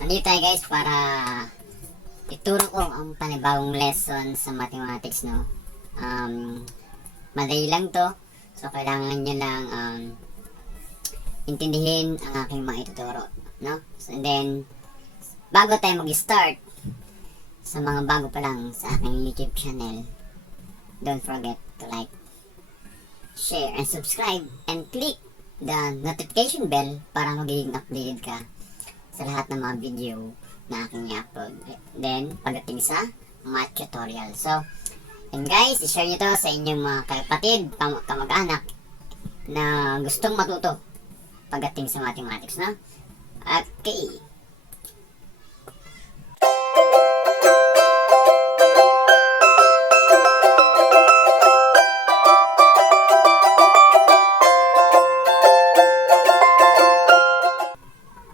Nandito tayo guys para ituro ko ang panibagong lesson sa mathematics, no. Madali lang to. So kailangan nyo lang intindihin ang aking mga ituturo, no. So, and then bago tayo mag-start, sa mga bago pa lang sa aking YouTube channel, don't forget to like, share, and subscribe, and click the notification bell para magiging updated ka sa lahat ng mga video na aking i-upload. Then, pagdating sa math tutorial. So, and guys, i-share nyo to sa inyong mga kapatid, kamag-anak na gustong matuto pagdating sa mathematics, na. Okay.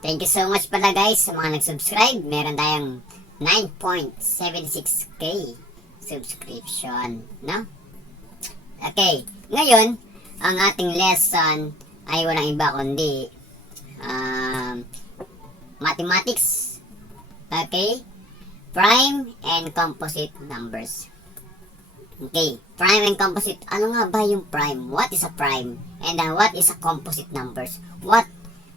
Thank you so much pala guys sa mga nag-subscribe. Meron tayong 9.76k subscription, no? Okay, ngayon, ang ating lesson ay walang iba kundi mathematics. Okay? Prime and composite numbers. Okay, prime and composite. Ano nga ba yung prime? What is a prime? And what is a composite numbers? What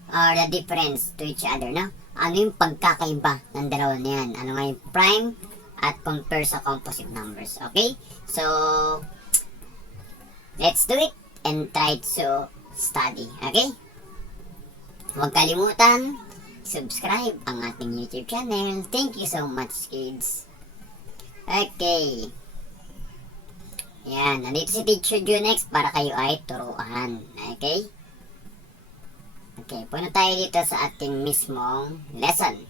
are the difference to each other, no? Ano yung pagkakaiba ng dalawa na yan? Ano nga yung prime at compare sa composite numbers, okay? So, let's do it and try to study, okay? Huwag kalimutan, subscribe ang ating YouTube channel. Thank you so much, kids. Okay. Yan, nandito si Teacher Junex para kayo ay turuan, okay? Okay, punta tayo dito sa ating mismong lesson.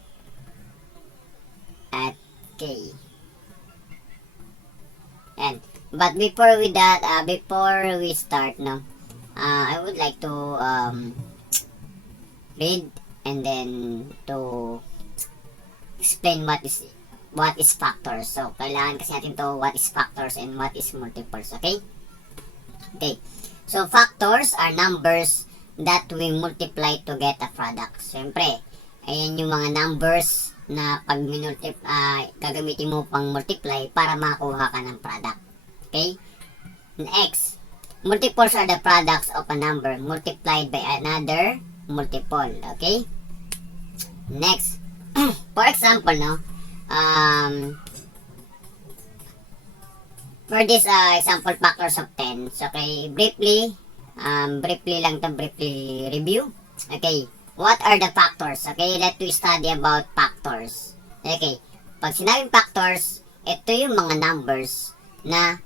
Okay. And but before we start, no, I would like to read and then to explain what is factors. So kailangan kasi natin to what is factors and what is multiples, okay? Okay. So factors are numbers that we multiply to get a product. Siyempre, ayan yung mga numbers na pag gagamitin mo pang multiply para makakuha ka ng product. Okay? Next, multiples are the products of a number multiplied by another multiple. Okay? Next, for example, no, for this example factors of 10. So, okay, briefly review. Okay, what are the factors? Okay, let we study about factors. Okay, pag sinabing factors, ito yung mga numbers na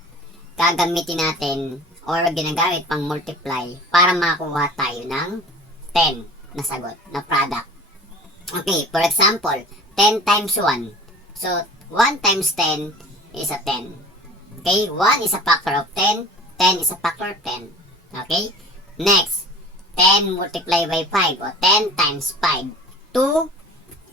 gagamitin natin or ginagamit pang multiply para makakuha tayo ng 10 na sagot, na product. Okay, for example, 10 times 1. So, 1 times 10 is a 10. Okay, 1 is a factor of 10, 10 is a factor of 10. Okay? Next, 10 multiplied by 5 o 10 times 5. 2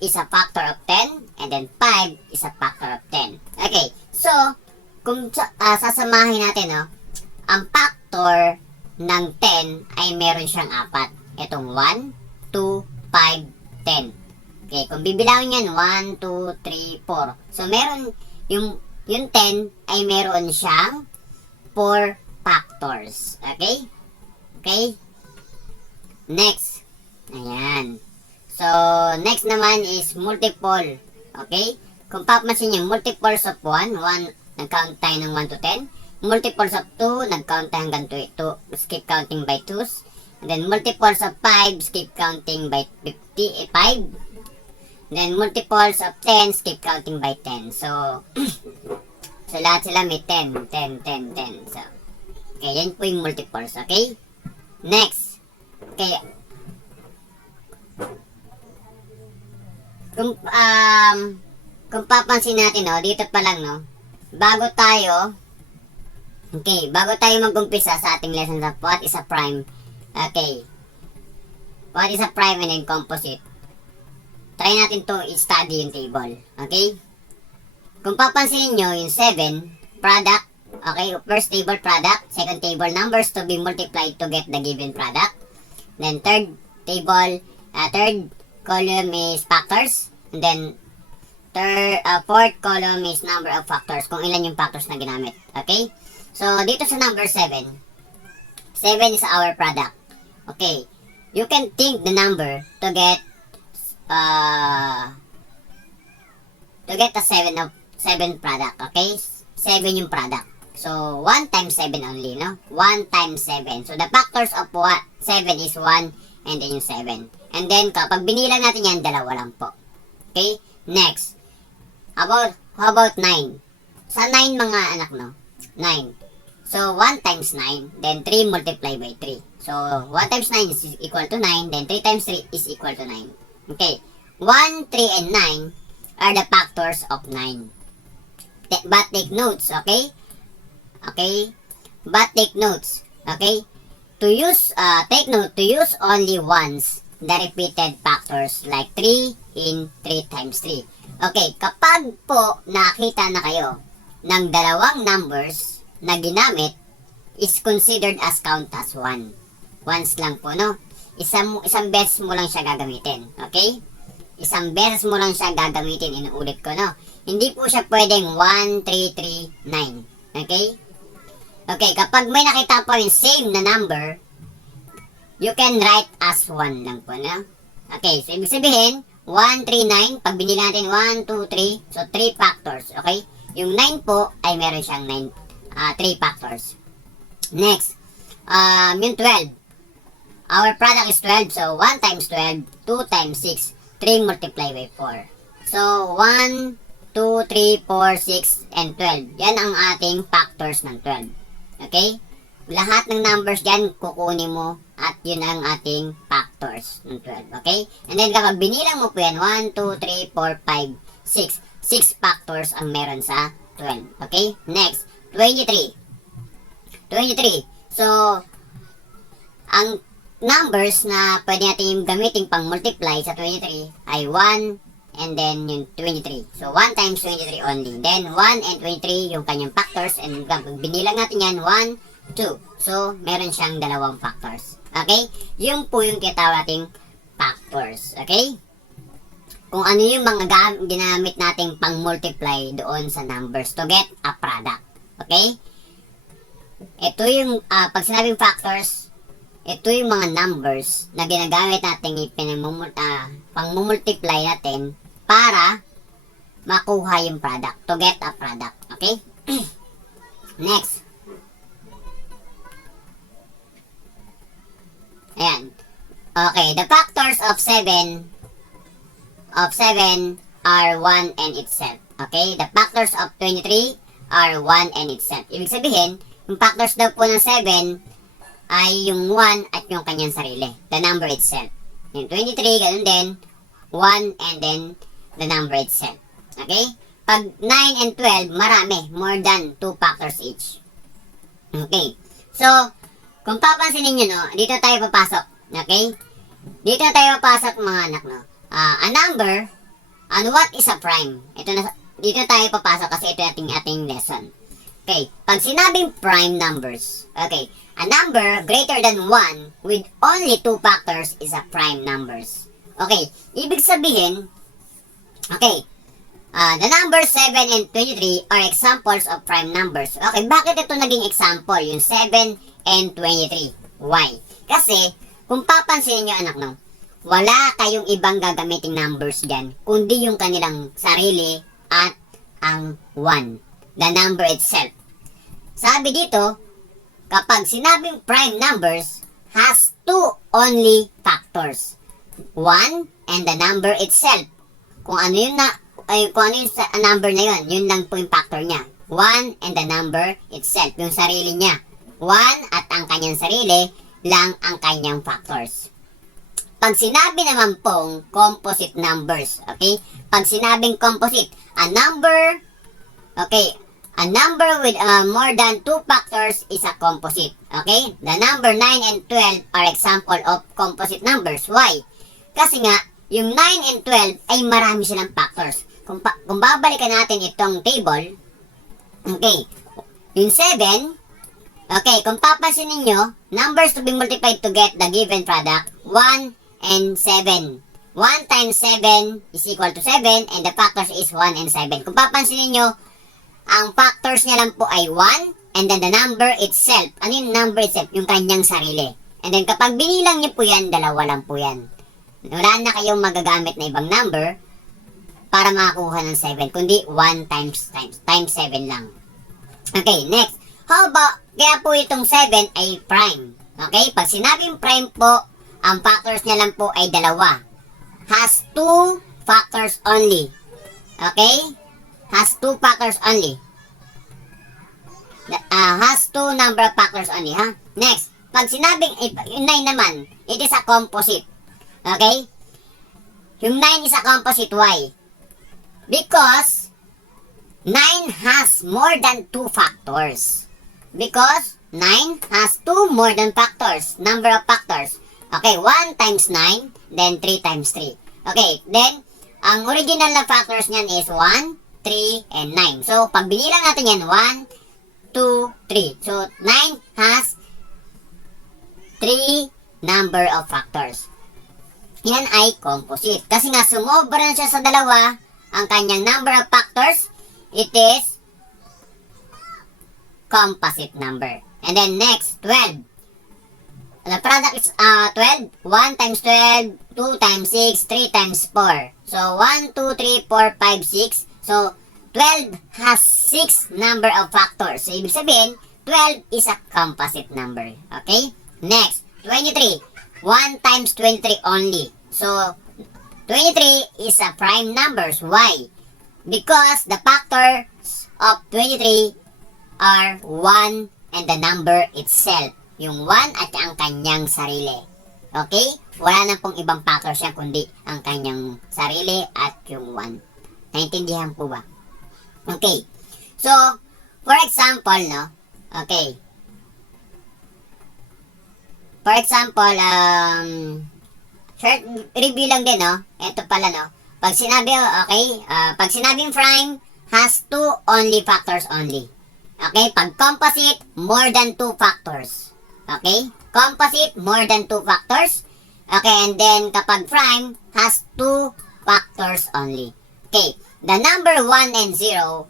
is a factor of 10 and then 5 is a factor of 10. Okay, so, kung sasamahin natin, no, ang factor ng 10 ay meron siyang 4. Itong 1, 2, 5, 10. Okay, kung bibilangin yan, 1, 2, 3, 4. So, meron, yung 10 ay meron siyang 4 factors. Okay? Okay? Next. Ayan. So, next naman is multiple. Okay? Kung papansin nyo, multiples of 1, nag-count tayo ng 1 to 10. Multiples of 2, nag-count tayo hanggang 2, skip counting by 2s. And then multiples of 5, skip counting by 5. Then multiples of 10, skip counting by 10. So, so lahat sila may 10, 10, 10, 10. So, okay, yan po yung multiples, okay? Next. Okay. Kung papansin natin, no, dito pa lang, no, bago tayo mag-umpisa sa ating lesson sa what is a prime, okay, what is a prime and then composite, try natin to i-study yung table, okay? Kung papansin nyo, yung 7, product, okay, first table product, second table numbers to be multiplied to get the given product. Then third table, third column is factors, And then, fourth column is number of factors, kung ilan yung factors na ginamit. Okay? So, dito sa number 7, 7 is our product. Okay. You can think the number to get a 7 product. Okay? 7 yung product. So, 1 times 7 only, no? 1 times 7. So, the factors of 7 is 1 and then yung 7. And then, kapag binilang natin yan, dalawa lang po. Okay? Next. How about 9? Sa 9 mga anak, no? 9. So, 1 times 9, then 3 multiplied by 3. So, 1 times 9 is equal to 9, then 3 times 3 is equal to 9. Okay. 1, 3, and 9 are the factors of 9. But take notes, okay? Okay? But take notes, okay? Take note, to use only once the repeated factors like 3 in 3 times 3. Okay, kapag po nakita na kayo ng dalawang numbers na ginamit, is considered as count as 1. Once lang po, no? Isang beses mo lang siya gagamitin, okay? Isang beses mo lang siya gagamitin, inuulit ko, no? Hindi po siya pwedeng 1, 3, 3, 9, okay? Okay, kapag may nakita po yung same na number, you can write as 1 lang po, no? Okay, so ibig sabihin, 1, 3, 9, pag binili natin 1, 2, 3, so 3 factors, okay? Yung 9 po ay meron siyang 3 factors. Next, yung 12. Our product is 12, so 1 times 12, 2 times 6, 3 multiplied by 4. So, 1, 2, 3, 4, 6, and 12. Yan ang ating factors ng 12. Okay? Lahat ng numbers dyan, kukunin mo at yun ang ating factors ng 12. Okay? And then kapag binilang mo po yan, 1, 2, 3, 4, 5, 6. 6 factors ang meron sa 12. Okay? Next, 23. 23. So, ang numbers na pwede natin gamitin pang multiply sa 23 ay 1 and then yung 23. So, 1 times 23 only. Then, 1 and 23 yung kanyang factors. And kapag binilang natin yan, 1, 2. So, meron siyang dalawang factors. Okay? Yung po yung kitawag nating factors. Okay? Kung ano yung mga ginamit nating pang-multiply doon sa numbers to get a product. Okay? Ito yung, pag sinabing factors, ito yung mga numbers na ginagamit natin pang-multiply natin para makuha yung product, to get a product. Okay? Next. Ayan. Okay, the factors of 7 are 1 and itself. Okay, the factors of 23 are 1 and itself. Ibig sabihin, yung factors daw po ng 7 ay yung 1 at yung kanyang sarili. The number itself. Yung 23, ganun din. 1 and then the number itself. Okay? Pag 9 and 12, marami. More than 2 factors each. Okay. So, kung papansinin nyo, no, dito tayo papasok. Okay? Dito tayo papasok, mga anak, no. A number, and what is a prime? Dito tayo papasok kasi ito ating lesson. Okay, pag sinabing prime numbers, okay, a number greater than 1 with only 2 factors is a prime numbers. Okay, ibig sabihin, okay, the numbers 7 and 23 are examples of prime numbers. Okay, bakit ito naging example, yung 7 and 23? Why? Kasi, kung papansinin nyo, anak, no, wala kayong ibang gagamiting numbers dyan, kundi yung kanilang sarili at ang 1. The number itself. Sabi dito, kapag sinabing prime numbers has 2 only factors. 1 and the number itself. Kung ano yung number na yun, yun lang po yung factor niya. 1 and the number itself, yung sarili niya. 1 at ang kanyang sarili lang ang kanyang factors. Pag sinabi naman pong composite numbers, okay? Pag sinabing composite, a number with more than 2 factors is a composite. Okay? The number 9 and 12 are example of composite numbers. Why? Kasi nga, yung 9 and 12 ay marami silang factors. Kung babalikan natin itong table, okay, yung 7, okay, kung papansin ninyo, numbers to be multiplied to get the given product, 1 and 7. 1 times 7 is equal to 7 and the factors is 1 and 7. Kung papansinin nyo, ang factors niya lang po ay 1 and then the number itself. Ano yung number itself? Yung kanyang sarili. And then kapag binilang nyo po yan, dalawa lang po yan. Wala na kayong magagamit na ibang number para makakuha ng 7, kundi 1 times 7 lang. Okay, next. How about, kaya po itong 7 ay prime. Okay, pag sinabing prime po, ang factors niya lang po ay dalawa. Has 2 factors only. Okay? Has 2 factors only. Has 2 number of factors only, ha? Next, pag sinabing, yung 9 naman, it is a composite. Okay? Yung 9 is a composite. Why? Because 9 has more than 2 factors. Because 9 has 2 more than factors. Number of factors. Okay, 1 times 9, then 3 times 3. Okay, then, ang original na factors niyan is 1, 3, and 9. So, pag binilang natin yan, 1, 2, 3. So, 9 has 3 number of factors. Yan ay composite. Kasi nga, sumobra na siya sa dalawa, ang kanyang number of factors, it is composite number. And then next, 12. The product is 12. 1 times 12, 2 times 6, 3 times 4. So, 1, 2, 3, 4, 5, 6. So, 12 has 6 number of factors. So, ibig sabihin, 12 is a composite number. Okay? Next, 23. 1 times 23 only. So, 23 is a prime numbers. Why? Because the factors of 23 are 1 and the number itself. Yung 1 at ang kanyang sarili. Okay? Wala na pong ibang factors yan kundi ang kanyang sarili at yung 1. Naintindihan po ba? Okay. So, for example, no? Okay. For example, short review lang din, no? Ito pala, no? Pag sinabi, okay, pag sinabing prime, has 2 only factors only. Okay? Pag composite, more than 2 factors. Okay? Composite, more than 2 factors. Okay, and then kapag prime, has 2 factors only. Okay, the number 1 and 0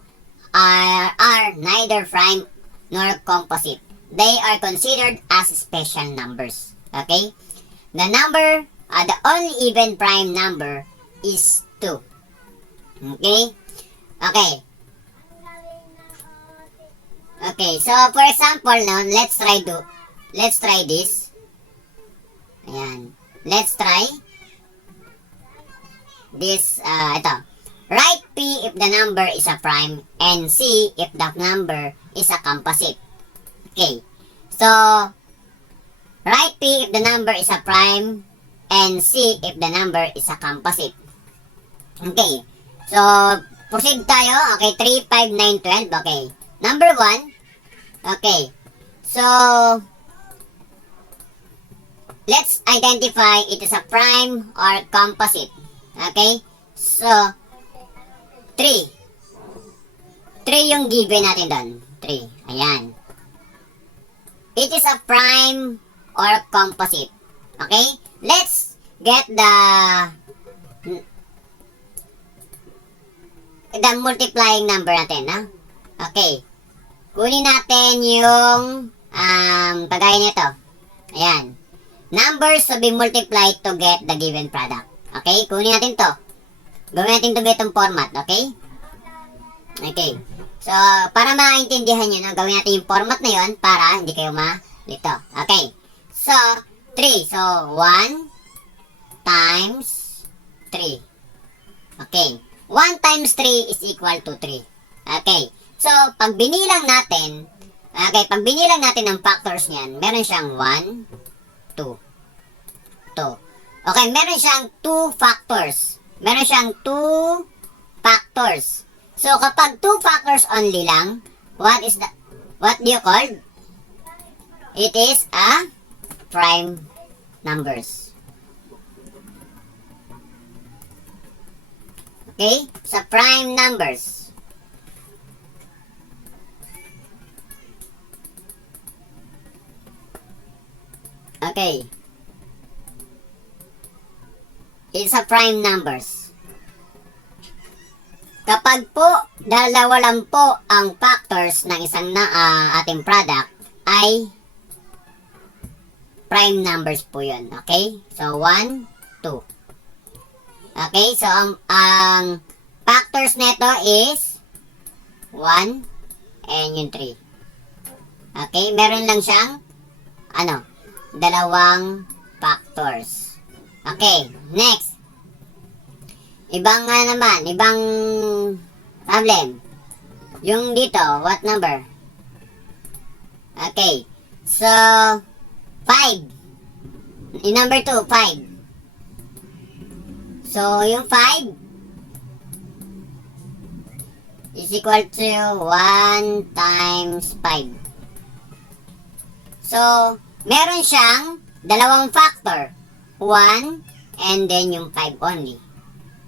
are neither prime nor composite. They are considered as special numbers. Okay? The number, the only even prime number is 2. Okay? Okay. Okay, so for example, no, let's try this. Ayan. Let's try this, ito. Write P if the number is a prime and C if the number is a composite. Okay. So, write P if the number is a prime and C if the number is a composite. Okay. So, proceed tayo. Okay, 3, 5, 9, 12. Okay. Number 1. Okay. So, let's identify it is a prime or composite. Okay? So, 3. 3 yung given natin doon. 3. Ayan. It is a prime or composite. Okay? Let's get the multiplying number natin, ha? Okay. Kunin natin yung kagaya nito. Ayan. Numbers to be multiplied to get the given product. Okay? Kunin natin to. Gawin natin to itong format. Okay? Okay. So, para maintindihan nyo, no, gawin natin yung format na yon para hindi kayo malito. Okay. So, 3. So, 1 times 3. Okay. 1 times 3 is equal to 3. Okay. So, pag binilang natin, ang factors niyan, meron siyang 1, 2. Okay, meron siyang 2 factors. Meron siyang 2 factors. So, kapag 2 factors only lang, what do you call? It is a prime numbers. Okay? Sa prime numbers. Okay. It's a prime numbers. Kapag po dalawa lang po ang factors ng isang ating product ay prime numbers po yun. Okay? So, 1, 2. Okay? So, ang factors nito is 1 and yung 3. Okay? Meron lang siyang dalawang factors. Okay, next. Ibang problem. Yung dito, what number? Okay, so 5. Yung number 2, 5. So, yung 5 is equal to 1 times 5. So, meron siyang dalawang factor. 1 and then yung 5 only.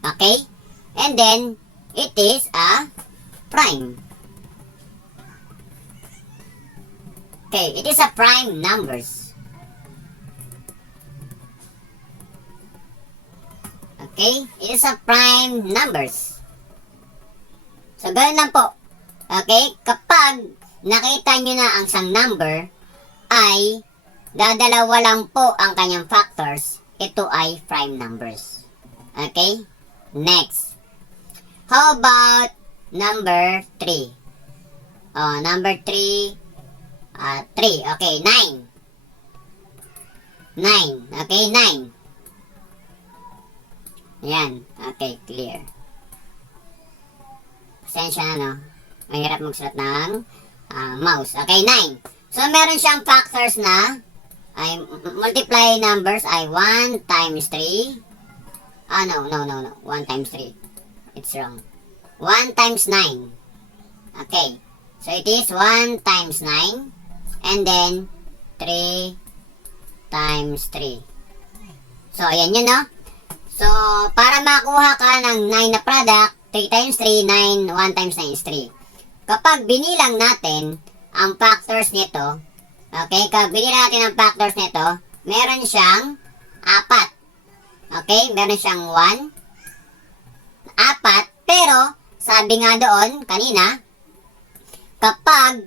Okay? And then, it is a prime. Okay, it is a prime numbers. Okay? It is a prime numbers. So, ganun lang po. Okay? Kapag nakita nyo na ang isang number, ay dadalawa lang po ang kanyang factors, ito ay prime numbers. Okay? Next. How about number 3? Oh, number 3. 3. Okay, 9. 9. Okay, 9. Ayan. Okay, clear. Pasensya na, no? Mahirap magsulat ng mouse. Okay, 9. So, meron siyang factors na ay multiply numbers ay 1 times 3. No. 1 times 3. It's wrong. 1 times 9. Okay. So, it is 1 times 9. And then, 3 times 3. So, ayan yun, no? So, para makuha ka ng 9 na product, 3 times 3, 9. 1 times 9 is 3. Kapag binilang natin ang factors nito, okay, kapag binilang natin ang factors nito, meron siyang 4. Okay, meron siyang 1, 4, pero sabi nga doon kanina, kapag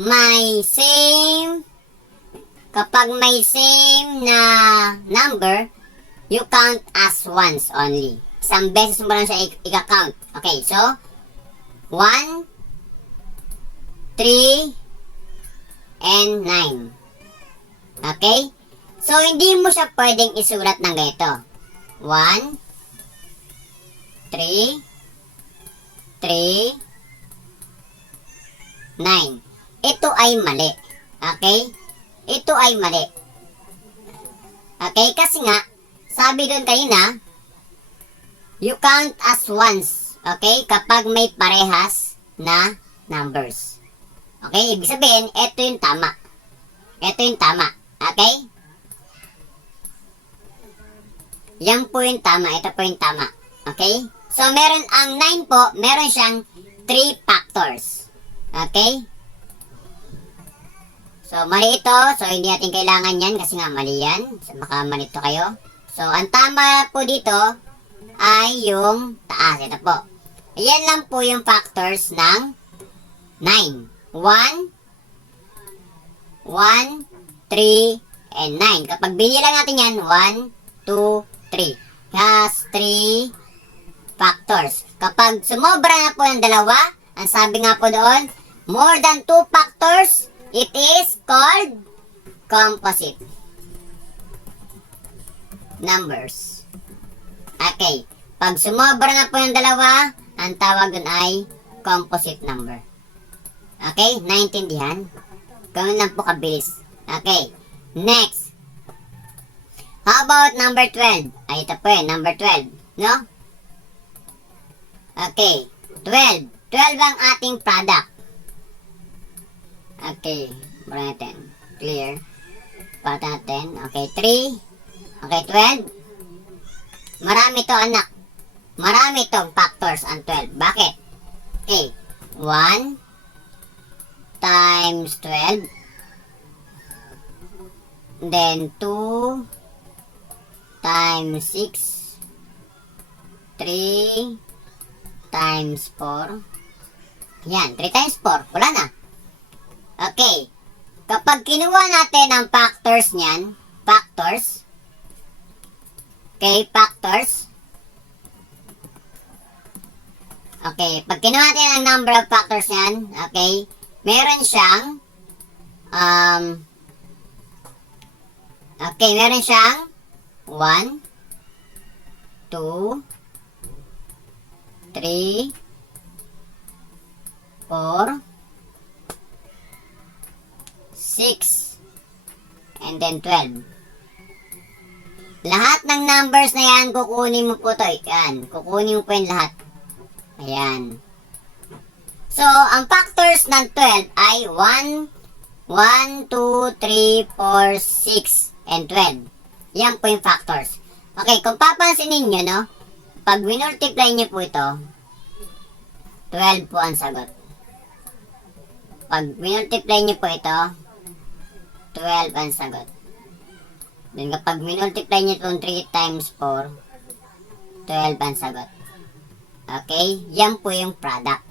may same na number, you count as ones only. Isang beses mo lang siya i-count. Okay, so 1, 3, and 9. Okay? So, hindi mo siya pwedeng isulat ng ganito. 1, 3, 3, 9. Ito ay mali. Okay? Ito ay mali. Okay? Kasi nga, sabi doon kanina, you count as ones. Okay? Kapag may parehas na numbers. Okay? Ibig sabihin, ito yung tama. Ito yung tama. Okay? Yan po yung tama. Ito po yung tama. Okay? So, meron ang 9 po, meron siyang 3 factors. Okay? So, mali ito. So, hindi natin kailangan yan kasi nga mali yan. So, baka malito kayo. So, ang tama po dito ay yung taas. Ito po. Ayan lang po yung factors ng 9. 1, 3, and 9. Kapag binilang natin yan, 1, 2, 3. Has 3 factors. Kapag sumobra na po ng dalawa, ang sabi nga po doon, more than 2 factors, it is called composite numbers. Okay. Pag sumobra na po ng dalawa, ang tawag doon ay composite number. Okay? Naintindihan? Ganun lang po kabilis. Okay. Next. How about number 12? Ay, ito po eh. Number 12. No? Okay. 12. 12 ang ating product. Okay. Bura natin. Clear. Pata natin. Okay. 3. Okay. 12. Marami to, anak. Marami tong factors ang 12. Bakit? Okay. 1 times 12. Then 2 times 6. 3 times 4. Yan, 3 times 4. Wala na. Okay. Kapag kinuha natin ang factors niyan, factors. Okay, factors. Okay, pag kinuha natin ang number of factors niyan, okay, meron siyang, meron siyang 1, 2, 3, 4, 6, and then 12. Lahat ng numbers na yan, kukunin mo po to. Yan, kukunin mo po yung lahat. Ayan. So, ang factors ng 12 ay 1, 1, 2, 3, 4, 6, and 12. Yan po yung factors. Okay, kung papansinin nyo, no? Pag winultiply nyo po ito, 12 po ang sagot. Pag winultiply nyo po ito, 12 ang sagot. Then kapag minultiply nyo itong 3 times 4, 12 ang sagot. Okay? Yan po yung product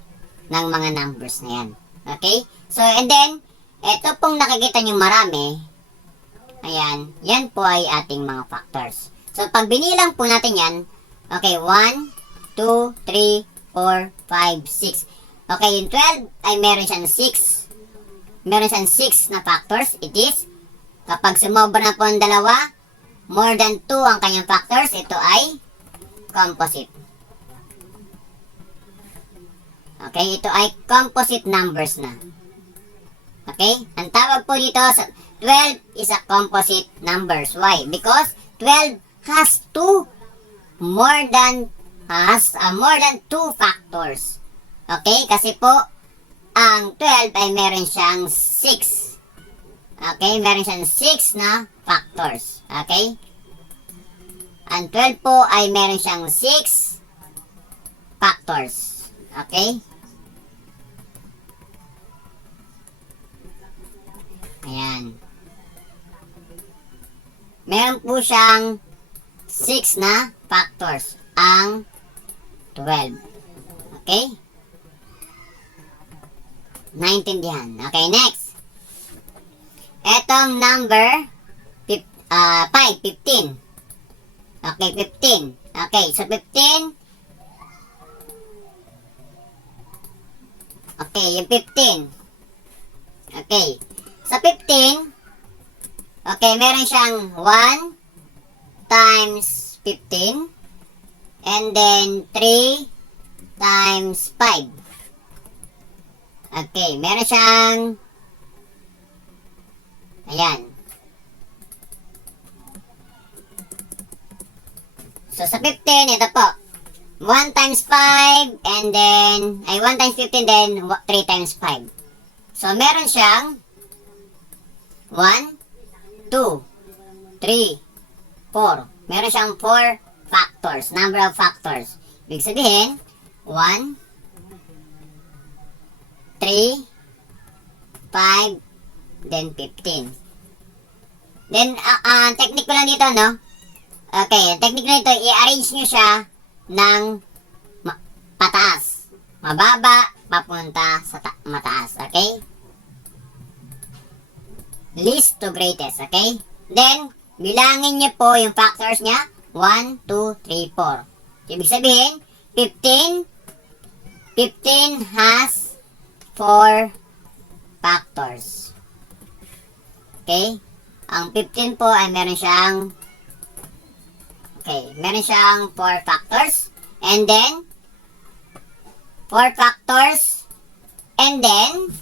ng mga numbers na yan. Okay? So, and then, ito pong nakikita nyo marami, ayan, yan po ay ating mga factors. So, pag binilang po natin yan, okay, 1, 2, 3, 4, 5, 6. Okay, yung 12 ay meron siyang 6. Meron siyang 6 na factors. It is, kapag sumobra na po ang dalawa, more than 2 ang kanyang factors, ito ay composite. Okay, ito ay composite numbers na. Okay, ang tawag po dito sa 12 is a composite numbers. Why? Because 12 has more than 2 factors. Okay, kasi po ang 12 ay meron siyang 6. Okay, meron siyang 6 na factors. Okay? Ang 12 po ay meron siyang 6 factors. Okay? Ayan. Meron po siyang 6 na factors. Ang 12. Okay? Naintindihan. Okay, next. Etong number 5, 15. Okay, 15. Okay, so 15. Okay, yung 15. Okay. Sa 15, okay, meron siyang 1 times 15. And then 3 times 5. Okay, meron siyang, ayan. So, sa 15, ito po. 1 times 5, and then, 1 times 15, then 3 times 5. So, meron siyang 1, 2, 3, 4. Meron siyang 4 factors, number of factors. Ibig sabihin, 1, 3, 5, then 15. Then, technique ko lang dito, no? Okay, technique ko lang dito, i-arrange nyo siya ng pataas. Mababa, papunta sa mataas, okay? Least to greatest, okay? Then, bilangin nyo po yung factors niya, 1, 2, 3, 4. Ibig sabihin, 15 has 4 factors. Okay? Ang 15 po ay meron siyang meron siyang 4 factors. And then 4 factors. And then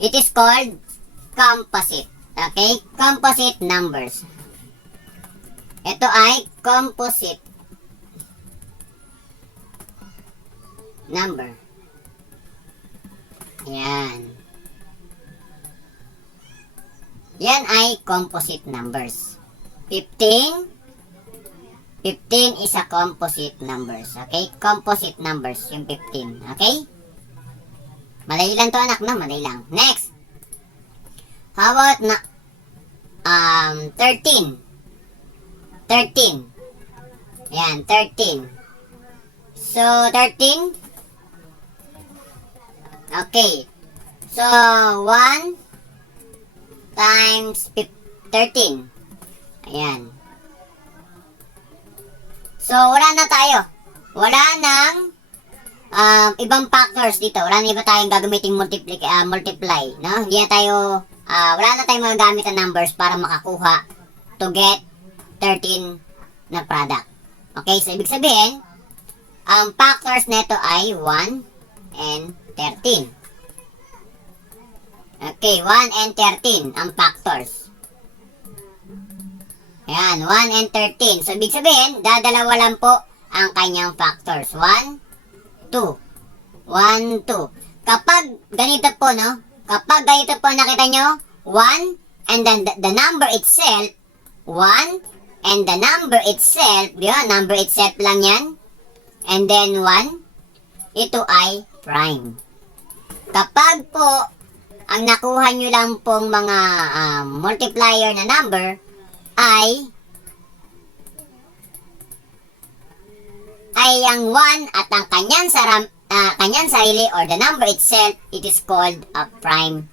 it is called composite. Okay? Composite numbers. Ito ay composite number. Yan. Yan ay composite numbers. 15 is a composite numbers. Okay? Composite numbers, yung 15. Okay? Madali lang to, anak, no? Madali lang. Next. How about 13? 13. Ayan, 13. So, 13. Okay. So, 1 times 13. Ayan. So, wala na tayo. Wala nang ibang factors dito. Wala na iba tayong gagamitin multiply. No? Hindi na tayo, wala na tayong magagamit na numbers para makakuha to get 13 na product. Okay, so ibig sabihin, ang factors nito ay 1 and 13. Okay, 1 and 13 ang factors. Ayan, 1 and 13. So, ibig sabihin, dadalawa lang po ang kanyang factors. 1, 2. 1, 2. Kapag ganito po, no? Kapag ganito po, nakita nyo, 1 and then the number itself, 1 and the number itself, di ba? Number itself lang yan. And then 1, ito ay prime. Kapag po, ang nakuha nyo lang pong mga multiplier na number ay ang 1 at ang kanyang sarili or the number itself, it is called a prime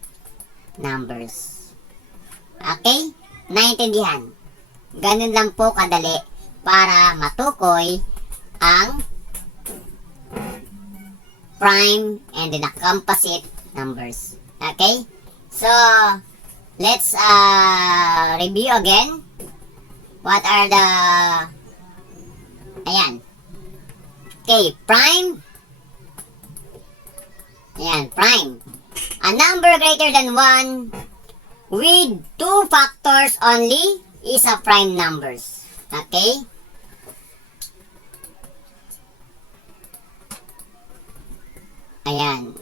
numbers. Okay? Naintindihan? Ganun lang po kadali para matukoy ang prime and then the composite numbers. Okay? So, let's review again. What are the... Ayan. Okay, prime. Ayan, prime. A number greater than 1 with 2 factors only is a prime numbers. Okay? Ayan.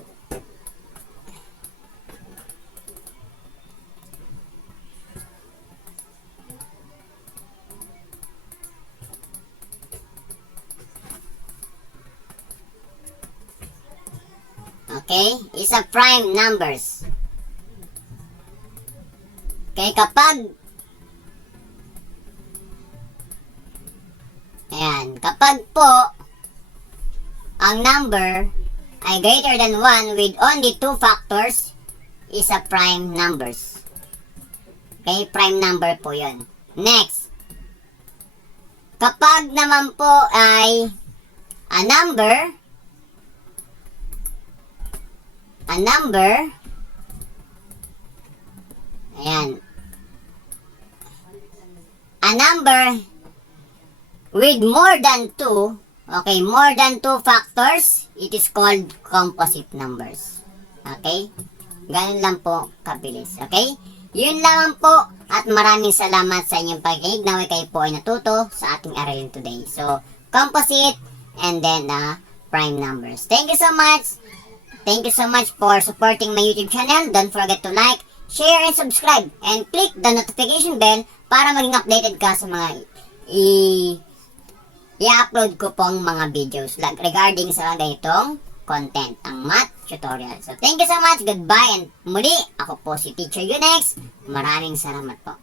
Okay? Is a prime numbers. Okay, kapag po ang number ay greater than 1 with only 2 factors is a prime numbers. Okay, prime number po yun. Next, kapag naman po ay a number ayan, a number with more than 2, okay, more than 2 factors, it is called composite numbers. Okay? Ganun lang po kabilis. Okay? Yun lang po at maraming salamat sa inyong pakikinig. Naway kayo po ay natuto sa ating aralin today. So, composite and then prime numbers. Thank you so much. Thank you so much for supporting my YouTube channel. Don't forget to like, share, and subscribe. And click the notification bell para maging updated ka sa mga i-upload ko pong mga videos regarding sa ganitong content, ang math tutorial. So, thank you so much. Goodbye and muli, ako po si Teacher Unex. Maraming salamat po.